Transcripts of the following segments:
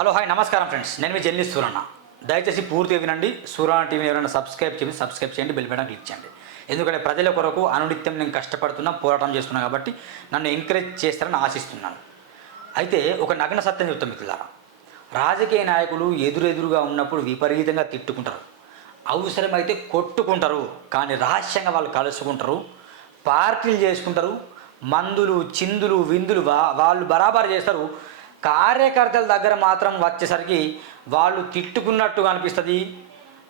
Hello hi నమస్కారం friends. నేను మీ journey Suranna. దయచేసి పూర్తిగా వినండి. సూరన్న టీవీని ఎవరైనా సబ్స్క్రైబ్ చేయండి సబ్స్క్రైబ్ చేయండి బెల్ బటన్ క్లిక్ చేయండి. ఎందుకంటే ప్రజల కొరకు అనునిత్యం నేను కష్టపడుతున్నా పోరాటం చేస్తున్నా కాబట్టి నన్ను ఎంకరేజ్ చేస్తారని ఆశిస్తున్నాను. అయితే ఒక నగ్న సత్యం చెప్తాం మిత్రులారా. రాజకీయ నాయకులు ఎదురెదురుగా ఉన్నప్పుడు విపరీతంగా తిట్టుకుంటారు. అవసరమైతే కొట్టుకుంటారు కానీ రహస్యంగా వాళ్ళు కలుసుకుంటారు. పార్టీలు చేసుకుంటారు మందులు చిందులు విందులు వా వాళ్ళు బరాబర్ చేస్తారు. కార్యకర్తల దగ్గర మాత్రం వచ్చేసరికి వాళ్ళు తిట్టుకున్నట్టు కనిపిస్తుంది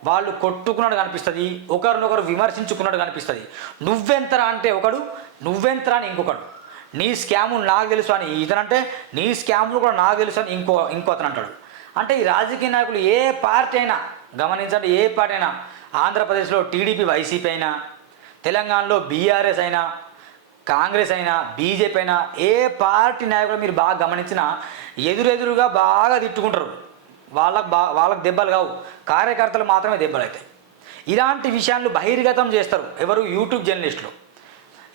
వాళ్ళు కొట్టుకున్నట్టు కనిపిస్తుంది ఒకరినొకరు విమర్శించుకున్నట్టు కనిపిస్తుంది. నువ్వెంతరా అంటే ఒకడు నువ్వెంతరా అని ఇంకొకడు. నీ స్కాములు నాకు తెలుసు అని ఇతనంటే నీ స్కాములు కూడా నాకు తెలుసు అని ఇంకో ఇంకో అతను అంటాడు. అంటే ఈ రాజకీయ నాయకులు ఏ పార్టీ అయినా గమనించండి ఏ పార్టీ అయినా ఆంధ్రప్రదేశ్లో టీడీపీ వైసీపీ అయినా తెలంగాణలో బీఆర్ఎస్ అయినా కాంగ్రెస్ అయినా బీజేపీ అయినా ఏ పార్టీ నాయకులు మీరు బాగా గమనించినా ఎదురెదురుగా బాగా తిట్టుకుంటారు. వాళ్ళకు బా వాళ్ళకు దెబ్బలు కావు. కార్యకర్తలు మాత్రమే దెబ్బలు అవుతాయి ఇలాంటి విషయాలు బహిర్గతం చేస్తారు. ఎవరు? యూట్యూబ్ జర్నలిస్టులు.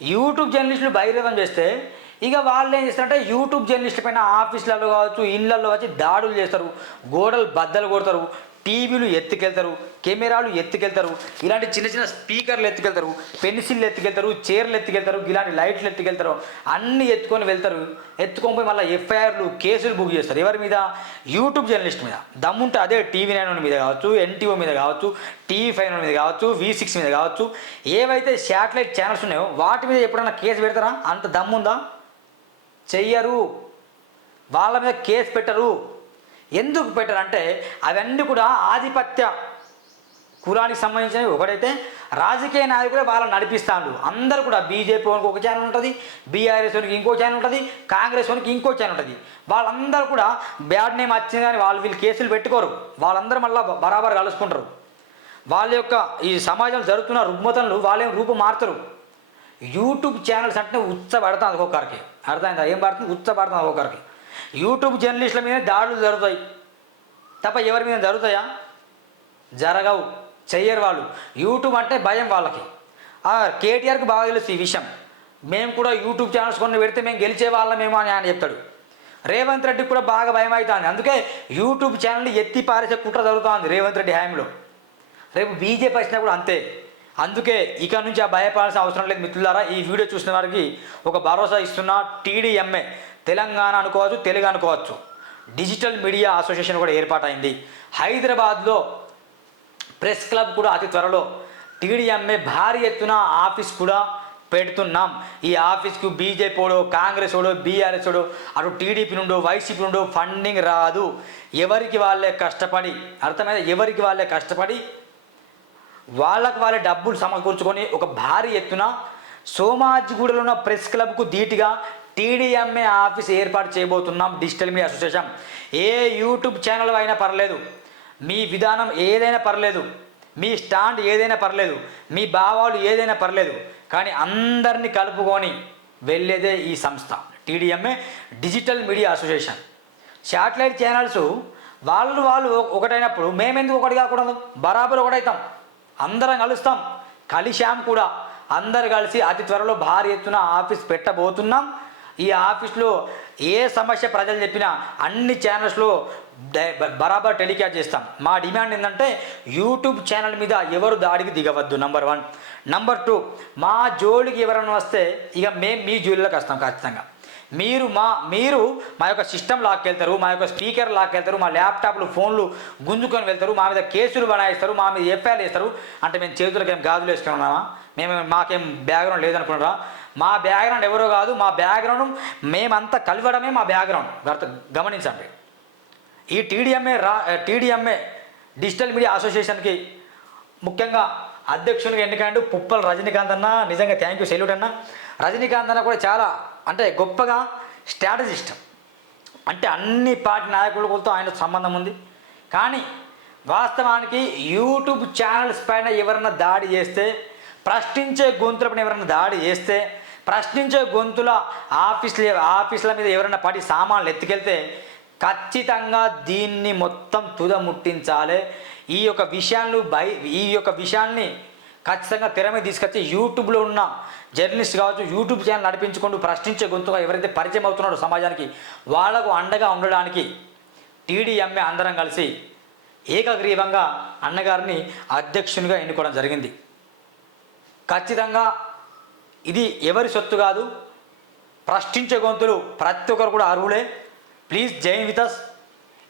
యూట్యూబ్ జర్నలిస్టులు బహిర్గతం చేస్తే ఇక వాళ్ళు ఏం చేస్తారంటే యూట్యూబ్ జర్నలిస్టుల పైన ఆఫీసులలో కావచ్చు ఇళ్ళల్లో వచ్చి దాడులు చేస్తారు. గోడలు బద్దలు కొడతారు. టీవీలు ఎత్తుకెళ్తారు కెమెరాలు ఎత్తుకెళ్తారు ఇలాంటి చిన్న చిన్న స్పీకర్లు ఎత్తుకెళ్తారు పెన్సిల్లు ఎత్తుకెళ్తారు చీరలు ఎత్తుకెళ్తారు ఇలాంటి లైట్లు ఎత్తుకెళ్తారు అన్నీ ఎత్తుకొని వెళ్తారు. ఎత్తుకొని పోయి మళ్ళీ ఎఫ్ఐఆర్లు కేసులు బుక్ చేస్తారు. ఎవరి మీద? యూట్యూబ్ జర్నలిస్ట్ మీద. దమ్ముంటే అదే టీవీ నైన్ మీద కావచ్చు ఎన్టీఓ మీద కావచ్చు టీవీ ఫైవ్ మీద కావచ్చు వి సిక్స్ మీద కావచ్చు. ఏవైతే శాటిలైట్ ఛానల్స్ ఉన్నాయో వాటి మీద ఎప్పుడైనా కేసు పెడతారా? అంత దమ్ముందా? చెయ్యరు. వాళ్ళ మీద కేసు పెట్టరు. ఎందుకు పెట్టారంటే అవన్నీ కూడా ఆధిపత్య కులానికి సంబంధించినవి. ఒకటైతే రాజకీయ నాయకులే వాళ్ళని నడిపిస్తాడు అందరూ కూడా బీజేపీ వానికి ఒక ఛానల్ ఉంటుంది బీఆర్ఎస్ వానికి ఇంకో ఛానల్ ఉంటుంది కాంగ్రెస్ వానికి ఇంకో ఛానల్ ఉంటుంది. వాళ్ళందరూ కూడా బ్యాడ్ నేమ్ వచ్చింది కానీ వాళ్ళు వీళ్ళు కేసులు పెట్టుకోరు. వాళ్ళందరూ మళ్ళీ బరాబర్ కలుసుకుంటారు. వాళ్ళ యొక్క ఈ సమాజంలో జరుగుతున్న రుగ్మతలు వాళ్ళేం రూపు మారుతారు. యూట్యూబ్ ఛానల్స్ అంటే ఉచ్చబడుతుంది ఒక్కొక్కరికి. అర్థమైందా? ఏం పడుతుంది ఉచ్చబడుతుంది ఒక్కొక్కరికి. యూట్యూబ్ జర్నలిస్టుల మీద దాడులు జరుగుతాయి. తప్ప ఎవరి మీద జరుగుతాయా? జరగవు. చెయ్యరు వాళ్ళు. యూట్యూబ్ అంటే భయం వాళ్ళకి. కేటీఆర్కి బాగా తెలుసు ఈ విషయం. మేము కూడా యూట్యూబ్ ఛానల్స్ కొన్ని పెడితే మేము గెలిచే వాళ్ళమేమో అని ఆయన చెప్తాడు. రేవంత్ రెడ్డికి కూడా బాగా భయం అవుతుంది. అందుకే యూట్యూబ్ ఛానల్ని ఎత్తి పారేసే కుట్ర జరుగుతుంది రేవంత్ రెడ్డి హయాంలో. రేపు బీజేపీ వచ్చినా కూడా అంతే. అందుకే ఇక నుంచి ఆ భయపడాల్సిన అవసరం లేదు మిత్రులారా. ఈ వీడియో చూసిన వారికి ఒక భరోసా ఇస్తున్న టీడీఎంఏ. తెలంగాణ అనుకోవచ్చు తెలుగు అనుకోవచ్చు. డిజిటల్ మీడియా అసోసియేషన్ కూడా ఏర్పాటైంది. హైదరాబాద్లో ప్రెస్ క్లబ్ కూడా అతి త్వరలో టీడీఎంఏ భారీ ఎత్తున ఆఫీస్ కూడా పెడుతున్నాం. ఈ ఆఫీస్కు బీజేపీ వాడు కాంగ్రెస్ వాడు బీఆర్ఎస్ వాడు అటు టీడీపీ నుండో వైసీపీ నుండో ఫండింగ్ రాదు. ఎవరికి వాళ్ళే కష్టపడి అర్థమైందా? ఎవరికి వాళ్ళే కష్టపడి వాళ్ళకు వాళ్ళే డబ్బులు సమకూర్చుకొని ఒక భారీ ఎత్తున సోమాజిగూడలో ఉన్న ప్రెస్ క్లబ్కు ధీటుగా టీడీఎంఏ ఆఫీస్ ఏర్పాటు చేయబోతున్నాం డిజిటల్ మీడియా అసోసియేషన్. ఏ యూట్యూబ్ ఛానల్ అయినా పర్లేదు. మీ విధానం ఏదైనా పర్లేదు. మీ స్టాండ్ ఏదైనా పర్లేదు. మీ భావాలు ఏదైనా పర్లేదు. కానీ అందరినీ కలుపుకొని వెళ్ళేదే ఈ సంస్థ TDMA digital media association. Satellite channels వాళ్ళు వాళ్ళు ఒకటైనప్పుడు మేమెందుకు ఒకటి కాకూడదు? బరాబర్ ఒకటైతాం. అందరం కలుస్తాం. కలిశాం కూడా. అందరు కలిసి అతి త్వరలో భారీ ఎత్తున ఆఫీస్ పెట్టబోతున్నాం. ఈ ఆఫీస్లో ఏ సమస్య ప్రజలు చెప్పినా అన్ని ఛానల్స్లో బరాబర్ టెలికాస్ట్ చేస్తాం. మా డిమాండ్ ఏంటంటే యూట్యూబ్ ఛానల్ మీద ఎవరు దాడికి దిగవద్దు నంబర్ వన్ నంబర్ టూ మా జోలికి ఎవరైనా వస్తే ఇక మేము మీ జోలిలోకి వస్తాం ఖచ్చితంగా. మీరు మా మీరు మా యొక్క సిస్టమ్ లాక్కెళ్తారు మా యొక్క స్పీకర్ లాక్కెళ్తారు మా ల్యాప్టాప్లు ఫోన్లు గుంజుకొని వెళ్తారు మా మీద కేసులు బనాయిస్తారు మా మీద ఎఫ్ఐఆర్ వేస్తారు. అంటే మేము చేతులకు ఏం గాజులు వేసుకున్నామా మేము మాకేం బ్యాక్గ్రౌండ్ లేదనుకున్నారా? మా బ్యాక్గ్రౌండ్ ఎవరో కాదు మా బ్యాక్గ్రౌండ్ మేమంతా కలవడమే మా బ్యాక్గ్రౌండ్ గత- గమనించండి. ఈ టీడీఎంఏ రా టీడీఎంఏ డిజిటల్ మీడియా అసోసియేషన్కి ముఖ్యంగా అధ్యక్షునిగా ఎన్నికండు పుప్పల రజనీకాంత్ అన్న నిజంగా థ్యాంక్ యూ సెల్యూట్ అన్న. రజనీకాంత్ అన్న కూడా చాలా అంటే గొప్పగా స్ట్రాటజిస్ట్ అంటే అన్ని పార్టీ నాయకులతో ఆయన సంబంధం ఉంది. కానీ వాస్తవానికి యూట్యూబ్ ఛానల్స్ పైన ఎవరైనా దాడి చేస్తే ప్రశ్నించే గొంతులపైన ఎవరైనా దాడి చేస్తే ప్రశ్నించే గొంతుల ఆఫీసులు ఆఫీసుల మీద ఎవరైనా పడి సామాన్లు ఎత్తుకెళ్తే ఖచ్చితంగా దీన్ని మొత్తం తుదముట్టించాలి ఈ యొక్క విషయాన్ని బై ఈ యొక్క విషయాన్ని ఖచ్చితంగా తెర మీద తీసుకొచ్చి యూట్యూబ్లో ఉన్న జర్నలిస్ట్ కావచ్చు యూట్యూబ్ ఛానల్ నడిపించుకుంటూ ప్రశ్నించే గొంతుగా ఎవరైతే పరిచయం అవుతున్నారో సమాజానికి వాళ్ళకు అండగా ఉండడానికి టీడీఎంఏ అందరం కలిసి ఏకగ్రీవంగా అన్నగారిని అధ్యక్షునిగా ఎన్నుకోవడం జరిగింది. ఖచ్చితంగా ఇది ఎవరి సొత్తు కాదు? ప్రశ్నించే గొంతులు ప్రతి ఒక్కరు కూడా అర్హులే. ప్లీజ్ జైన్ విత్ అస్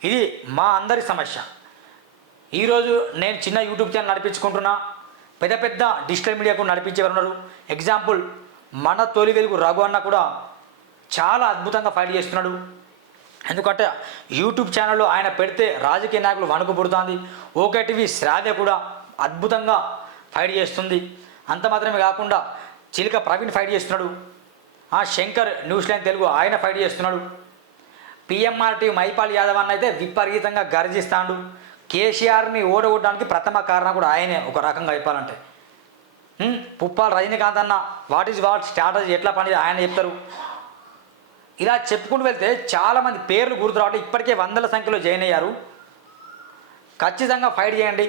ఇది మా అందరి సమస్య. ఈరోజు నేను చిన్న యూట్యూబ్ ఛానల్ నడిపించుకుంటున్నా. పెద్ద పెద్ద డిజిటల్ మీడియాకు నడిపించేవారు ఉన్నారు ఎగ్జాంపుల్ మన తొలి వెలుగు రఘు అన్న కూడా చాలా అద్భుతంగా ఫైట్ చేస్తున్నాడు. ఎందుకంటే యూట్యూబ్ ఛానల్లో ఆయన పెడితే రాజకీయ నాయకులు వణుకు పుడుతుంది ఓకే టీవీ శ్రావ్య కూడా అద్భుతంగా ఫైట్ చేస్తుంది. అంత మాత్రమే కాకుండా చిలుక ప్రవీణ్ ఫైట్ చేస్తున్నాడు. ఆ శంకర్ న్యూస్ లైన్ తెలుగు ఆయన ఫైట్ చేస్తున్నాడు. పిఎంఆర్టీ మైపాల్ యాదవ్ అన్న అయితే విపరీతంగా గర్జిస్తాడు. కేసీఆర్ని ఓడగొట్టడానికి ప్రథమ కారణం కూడా ఆయనే ఒక రకంగా చెప్పాలంటే పుప్పాల రజనీకాంత్ అన్న వాట్ ఈజ్ వాట్ స్ట్రాటజీ ఎట్లా పని ఆయన చెప్తారు. ఇలా చెప్పుకుంటూ వెళ్తే చాలామంది పేర్లు గుర్తు రావడం ఇప్పటికే వందల సంఖ్యలో జాయిన్ అయ్యారు. ఖచ్చితంగా ఫైట్ చేయండి.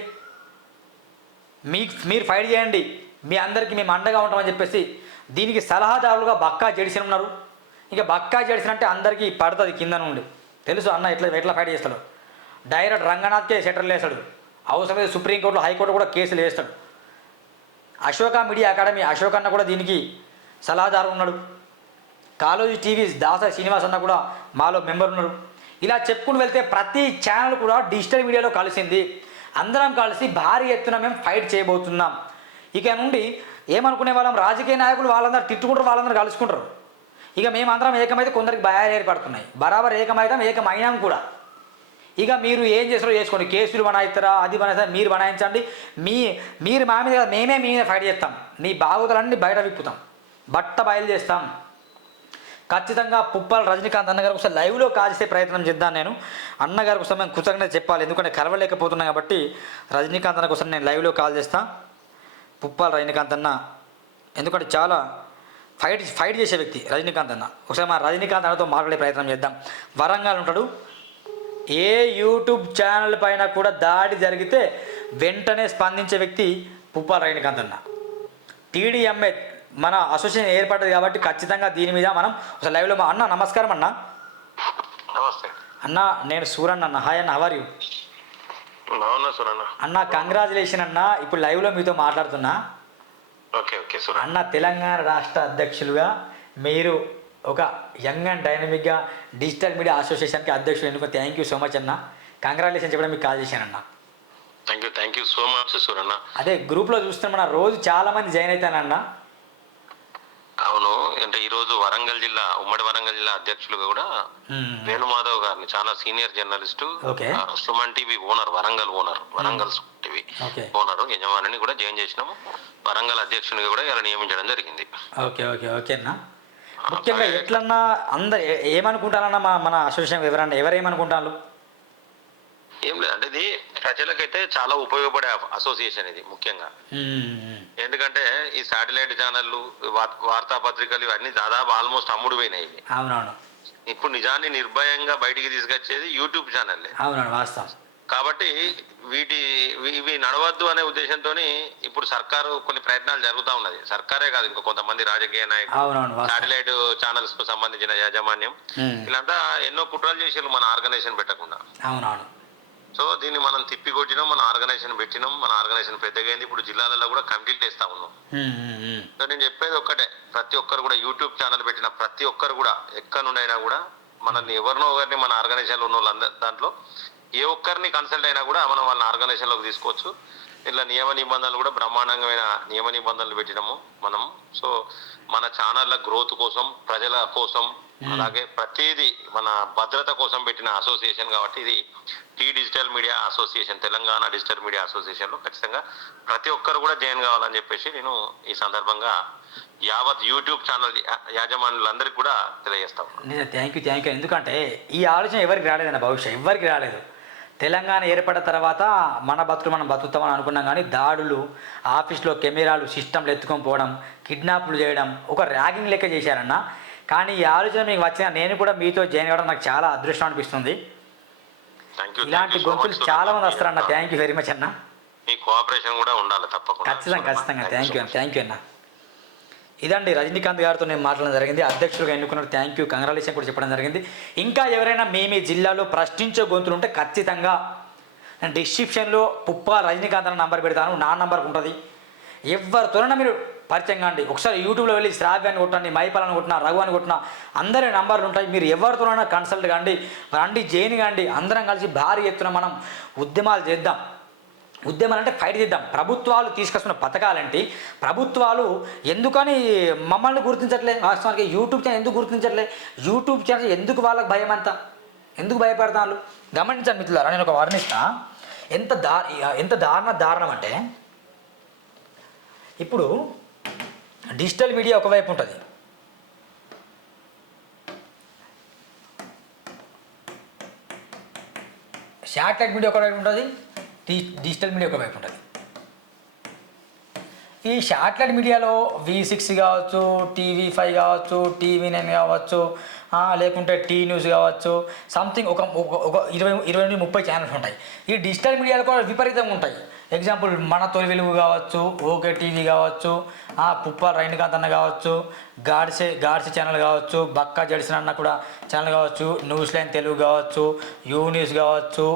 మీ మీరు ఫైట్ చేయండి. మీ అందరికీ మేము అండగా ఉంటామని చెప్పేసి దీనికి సలహాదారులుగా బక్కా జడిసిన ఉన్నారు. ఇంకా బక్కా జడిసిన అంటే అందరికీ పడుతుంది కింద నుండి. తెలుసు అన్న ఎట్లా ఎట్లా ఫైట్ చేస్తాడు. డైరెక్ట్ రంగనాథ్కే షటర్లు వేస్తాడు అవసరమైతే సుప్రీంకోర్టులో హైకోర్టు కూడా కేసులు వేస్తాడు. అశోక మీడియా అకాడమీ అశోక్ అన్న కూడా దీనికి సలహాదారు ఉన్నాడు. కాలోజీ టీవీ దాస శ్రీనివాస్ అన్న కూడా మాలో మెంబర్ ఉన్నారు. ఇలా చెప్పుకుని వెళ్తే ప్రతి ఛానల్ కూడా డిజిటల్ మీడియాలో కలిసింది. అందరం కలిసి భారీ ఎత్తున మేము ఫైట్ చేయబోతున్నాం. ఇక నుండి ఏమనుకునే వాళ్ళం? రాజకీయ నాయకులు వాళ్ళందరూ తిట్టుకుంటారు వాళ్ళందరూ కలుసుకుంటారు. ఇక మేమందరం ఏకమైతే కొందరికి భయాలు ఏర్పడుతున్నాయి బరాబర్ ఏకమైతాం ఏకమైనాం కూడా. ఇక మీరు ఏం చేస్తారో చేసుకోండి. కేసులు బనాయిస్తారా? అది బనాయిస్తారా? మీరు బనాయించండి. మీ మీరు మా మీద మేమే మీ మీద ఫైట్ చేస్తాం. నీ బాగోదలన్నీ బయట విప్పుతాం. బట్ట బయలు చేస్తాం. ఖచ్చితంగా పుప్పాల రజనీకాంత్ అన్నగారు కోసం లైవ్లో కాల్చే ప్రయత్నం చేద్దాం నేను. అన్నగారి కోసం మేము కృతజ్ఞత చెప్పాలి. ఎందుకంటే కలవలేకపోతున్నాం కాబట్టి రజనీకాంత్ అన్న కోసం నేను లైవ్లో కాల్ చేస్తాను పుప్పాల రజనీకాంత్ అన్న. ఎందుకంటే చాలా ఫైట్ ఫైట్ చేసే వ్యక్తి రజనీకాంత్ అన్న. ఒకసారి మా రజనీకాంత్ అన్నతో మాట్లాడే ప్రయత్నం చేద్దాం. వరంగల్ ఉంటాడు. ఏ యూట్యూబ్ ఛానల్ పైన కూడా దాడి జరిగితే వెంటనే స్పందించే వ్యక్తి పుప్పాల రజనీకాంత్ అన్న. టీడీఎంఏ మన అసోసియేషన్ ఏర్పడ్డది కాబట్టి ఖచ్చితంగా దీని మీద మనం ఒక లైవ్లో మా- అన్న నమస్కారం అన్న. నమస్తే. అన్న నేను సూరన్ అన్న. హాయ్ అన్న హవర్ యూ అన్న కంగ్రాచులేషన్ అన్న. ఇప్పుడు లైవ్లో మీతో మాట్లాడుతున్నా. ఓకే ఓకే సురన్న అన్న తెలంగాణ రాష్ట్ర అధ్యక్షులుగా మీరు ఒక యంగ్ అండ్ డైనమిక్గా డిజిటల్ మీడియా అసోసియేషన్కి అధ్యక్షులు ఎందుకు థ్యాంక్ యూ సో మచ్ అన్న. కంగ్రాచులేషన్ చెప్పడం మీకు call చేశానన్న thank you thank you so much Suranna అదే గ్రూప్లో చూస్తే మన రోజు చాలా మంది జాయిన్ అవుతానన్న అవును. అంటే ఈ రోజు వరంగల్ జిల్లా ఉమ్మడి వరంగల్ జిల్లా అధ్యక్షులుగా కూడా. వేణుమాధవ్ గారిని చాలా senior journalist. Suman TV owner Warangal owner Warangal Suman TV. Owner యజమానిని కూడా జాయిన్ చేసినాము. వరంగల్ అధ్యక్షునిగా కూడా ఇలా నియమించడం జరిగింది. ఓకే ఓకే ముఖ్యంగా ఎట్లన్నా అందరు ఏమనుకుంటారన్న మన అసోసియేషన్ ఎవరన్నా ఎవరేమనుకుంటారు ఏం లేదు. అంటే ఇది ప్రజలకైతే చాలా ఉపయోగపడే అసోసియేషన్ ఇది ముఖ్యంగా. ఎందుకంటే ఈ శాటిలైట్ ఛానళ్ళు వార్- వార్తాపత్రికలు ఇవన్నీ దాదాపు ఆల్మోస్ట్ అమ్ముడు పోయినాయి. అవునవును. ఇప్పుడు నిజాన్ని నిర్భయంగా బయటికి తీసుకొచ్చేది యూట్యూబ్ వాస్తవం. కాబట్టి వీటి ఇవి- నడవద్దు అనే ఉద్దేశంతో ఇప్పుడు సర్కారు కొన్ని ప్రయత్నాలు జరుగుతూ ఉన్నది. సర్కారే కాదు ఇంకా కొంతమంది రాజకీయ నాయకులు. శాటిలైట్ ఛానల్స్కు సంబంధించిన యాజమాన్యం. వీళ్ళంతా ఎన్నో కుట్రలు చేసారు మన ఆర్గనైజేషన్ పెట్టకుండా. అవునవును. సో దీన్ని మనం తిప్పి కొట్టినాం మన ఆర్గనైజేషన్ పెట్టినాం మన ఆర్గనైజేషన్ పెద్దగా అయింది ఇప్పుడు జిల్లాలలో కూడా కమిటీలు వేస్తా ఉన్నాం. సో నేను చెప్పేది ఒక్కటే ప్రతి ఒక్కరు కూడా యూట్యూబ్ ఛానల్ పెట్టిన ప్రతి ఒక్కరు కూడా ఎక్కడ నుండైనా కూడా మనల్ని ఎవరినో ఒకరిని మన ఆర్గనైజేషన్లో ఉన్న వాళ్ళందరి దాంట్లో ఏ ఒక్కరిని కన్సల్ట్ అయినా కూడా మనం వాళ్ళని ఆర్గనైజేషన్లోకి తీసుకోవచ్చు. ఇట్లా నియమ నిబంధనలు కూడా బ్రహ్మాండంగా నియమ నిబంధనలు పెట్టినాము మనం సో మన ఛానళ్ళ గ్రోత్ కోసం ప్రజల కోసం అలాగే ప్రతిదీ మన భద్రత కోసం పెట్టిన అసోసియేషన్ కాబట్టి ఇది T digital media association Telangana digital media అసోసియేషన్లో ఖచ్చితంగా ప్రతి ఒక్కరు కూడా జాయిన్ కావాలని చెప్పేసి నేను ఈ సందర్భంగా యావత్ యూట్యూబ్ ఛానల్ యాజమాన్యులందరికీ కూడా తెలియజేస్తాం నిజం థ్యాంక్ యూ థ్యాంక్ యూ ఎందుకంటే ఈ ఆలోచన ఎవరికి రాలేదన్న భవిష్యత్ ఎవరికి రాలేదు. తెలంగాణ ఏర్పడిన తర్వాత మన బతుకులు మనం బతుకుతామని అనుకున్నాం కానీ దాడులు ఆఫీస్లో కెమెరాలు సిస్టమ్లు ఎత్తుకొని పోవడం కిడ్నాప్లు చేయడం ఒక ర్యాగింగ్ లెక్క చేశారన్న. కానీ ఈ ఆలోచన మీకు వచ్చిన నేను కూడా మీతో జాయిన్ అవ్వడం నాకు చాలా అదృష్టం అనిపిస్తుంది. ఇలాంటి గొంతులు చాలా మంది వస్తారన్న థ్యాంక్ యూ వెరీ మచ్ అన్న. మీ కోఆపరేషన్ కూడా ఉండాలి తప్పకుండా. ఖచ్చితంగా ఖచ్చితంగా. థ్యాంక్ యూ థ్యాంక్ యూ అన్న ఇదండి రజనీకాంత్ గారితో నేను మాట్లాడడం జరిగింది. అధ్యక్షులుగా ఎన్నుకున్నారు థ్యాంక్ యూ కంగ్రాలేషన్ కూడా చెప్పడం జరిగింది. ఇంకా ఎవరైనా మీ మీ జిల్లాలో ప్రశ్నించే గొంతులు ఉంటే ఖచ్చితంగా నేను డిస్క్రిప్షన్లో పుప్ప రజనీకాంత్ అన్న నంబర్ పెడతాను. నా నంబర్కి ఉంటుంది. ఎవరితోనైనా మీరు పరిచయం కాండి. ఒకసారి యూట్యూబ్లో వెళ్ళి శ్రావ్య అని కొట్టండి మైపాల్ అని కొట్టినా రఘు అని కొట్టినా అందరి నంబర్లు ఉంటాయి. మీరు ఎవరితోనైనా కన్సల్ట్ కాండి రండి జైన్ కాండి. అందరం కలిసి భారీ ఎత్తున మనం ఉద్యమాలు చేద్దాం. ఉద్యమాలు అంటే ఫైట్ చేద్దాం. ప్రభుత్వాలు తీసుకొస్తున్న పథకాలంటే ప్రభుత్వాలు ఎందుకని మమ్మల్ని గుర్తించట్లే? వాస్తవానికి యూట్యూబ్ ఛానల్ ఎందుకు గుర్తించట్లే? యూట్యూబ్ ఛానల్ ఎందుకు వాళ్ళకి భయం అంతా? ఎందుకు భయపడతాను గమనించాను మిత్రులారా నేను ఒక వర్ణిస్తా ఎంత దా ఎంత దారుణ దారుణం అంటే ఇప్పుడు డిజిటల్ మీడియా ఒకవైపు ఉంటుంది. శాటిలైట్ మీడియా ఒకవైపు ఉంటుంది డిజిటల్ మీడియా ఒకవైపు ఉంటుంది. ఈ శాటిలైట్ మీడియాలో వి సిక్స్ కావచ్చు టీవీ ఫైవ్ కావచ్చు టీవీ నైన్ కావచ్చు లేకుంటే టీ న్యూస్ కావచ్చు సంథింగ్ ఒక ఒక- ఒక ఇరవై ఇరవై నుండి ముప్పై ఛానల్స్ ఉంటాయి. ఈ డిజిటల్ మీడియాలో కూడా విపరీతంగా ఉంటాయి. ఎగ్జాంపుల్ మన తొలి వెలుగు కావచ్చు ఓకే టీవీ కావచ్చు ఆ, పుప్ప రైణికాంత్ అన్న కావచ్చు గాడ్సే గాడ్సే ఛానల్ కావచ్చు బక్కా జడిసిన అన్న కూడా ఛానల్ కావచ్చు న్యూస్ లైన్ తెలుగు కావచ్చు యూ న్యూస్ కావచ్చు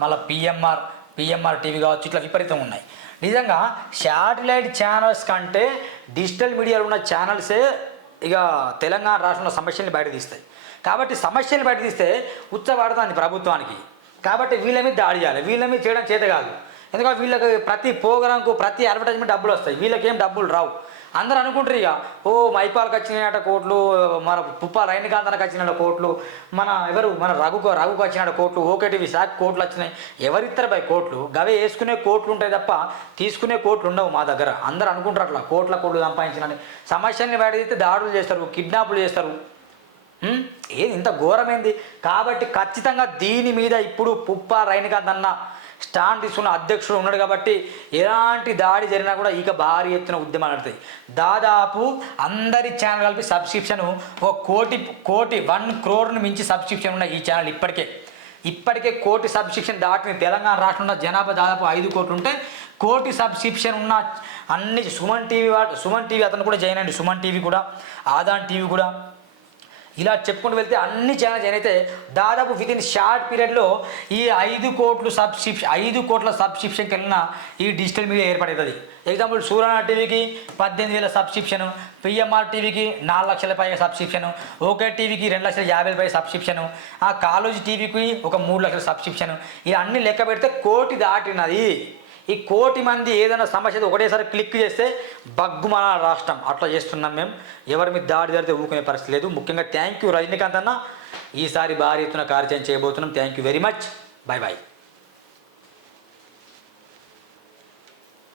మళ్ళీ పిఎంఆర్ పిఎంఆర్ టీవీ కావచ్చు ఇట్లా విపరీతంగా ఉన్నాయి. నిజంగా శాటిలైట్ ఛానల్స్ కంటే డిజిటల్ మీడియాలో ఉన్న ఛానల్సే ఇక తెలంగాణ రాష్ట్రంలో సమస్యల్ని బయట తీస్తాయి. కాబట్టి సమస్యలు బయట తీస్తే ఉచ్చబడుతుంది ప్రభుత్వానికి. కాబట్టి వీళ్ళ మీద దాడి చేయాలి. వీళ్ళ మీద చేయడం చేత కాదు. ఎందుకంటే వీళ్ళకి ప్రతి ప్రోగ్రాంకు ప్రతి అడ్వర్టైజ్మెంట్ డబ్బులు వస్తాయి. వీళ్ళకి ఏం డబ్బులు రావు. అందరూ అనుకుంటారు ఇక ఓ మైపాల్కి వచ్చినట కోట్లు మన పుప్ప రైనికాంతనకు వచ్చిన కోట్లు మన ఎవరు మన రఘుకు రఘుకు వచ్చిన కోట్లు ఓకేటివి శాఖ కోట్లు వచ్చినాయి. ఎవరిద్దరు బై కోట్లు? గవే వేసుకునే కోట్లు ఉంటాయి తప్ప తీసుకునే కోట్లు ఉండవు మా దగ్గర. అందరూ అనుకుంటారు అట్లా కోట్ల కోట్లు సంపాదించినని. సమస్యల్ని బయటదీస్తే దాడులు చేస్తారు కిడ్నాపులు చేస్తారు. ఏది ఇంత ఘోరమైంది? కాబట్టి ఖచ్చితంగా దీని మీద ఇప్పుడు పుప్ప రైనికాంత్ అన్న స్టాండ్ తీసుకున్న అధ్యక్షుడు ఉన్నాడు కాబట్టి ఎలాంటి దాడి జరిగినా కూడా ఇక భారీ ఎత్తున ఉద్యమాలు నడుతాయి దాదాపు అందరి ఛానల్ కలిపి సబ్స్క్రిప్షన్ ఒక కోటి కోటి వన్ క్రోర్ను మించి సబ్స్క్రిప్షన్ ఉన్న ఈ ఛానల్ ఇప్పటికే. ఇప్పటికే కోటి సబ్స్క్రిప్షన్ దాటిన తెలంగాణ రాష్ట్రంలో జనాభా దాదాపు ఐదు కోట్లు ఉంటే కోటి సబ్స్క్రిప్షన్ ఉన్న అన్ని సుమన్ టీవీ వాడు సుమన్ టీవీ అతను కూడా జాయిన్ అండి సుమన్ టీవీ కూడా ఆదాన్ టీవీ కూడా. ఇలా చెప్పుకుంటూ వెళ్తే అన్ని ఛానల్స్ ఏదైతే దాదాపు విత్ ఇన్ షార్ట్ పీరియడ్లో ఈ ఐదు కోట్లు సబ్స్క్రిప్షన్ ఐదు కోట్ల సబ్స్క్రిప్షన్కి వెళ్ళిన ఈ డిజిటల్ మీడియా ఏర్పడుతుంది. ఎగ్జాంపుల్ సూర్యనా టీవీకి పద్దెనిమిది వేల సబ్స్క్రిప్షన్ పిఎంఆర్ టీవీకి నాలుగు లక్షల పైగా సబ్స్క్రిప్షన్ ఓకే టీవీకి రెండు లక్షల యాభై పైగా సబ్స్క్రిప్షన్ ఆ కాలేజీ టీవీకి ఒక మూడు లక్షల సబ్స్క్రిప్షన్ ఇలా అన్ని లెక్క పెడితే కోటి దాటినది. ఈ కోటి మంది ఏదైనా సమస్య అయితే ఒకటేసారి క్లిక్ చేస్తే బగ్గుమన రాష్ట్రం. అట్లా చేస్తున్నాం మేము. ఎవరి మీద దాడి జరిగితే ఊకునే పరిస్థితి లేదు. ముఖ్యంగా థ్యాంక్ యూ రజనీకాంత్ అన్న. ఈసారి భారీ ఎత్తున కార్యక్రమం చేయబోతున్నాం. Thank you very much. Bye bye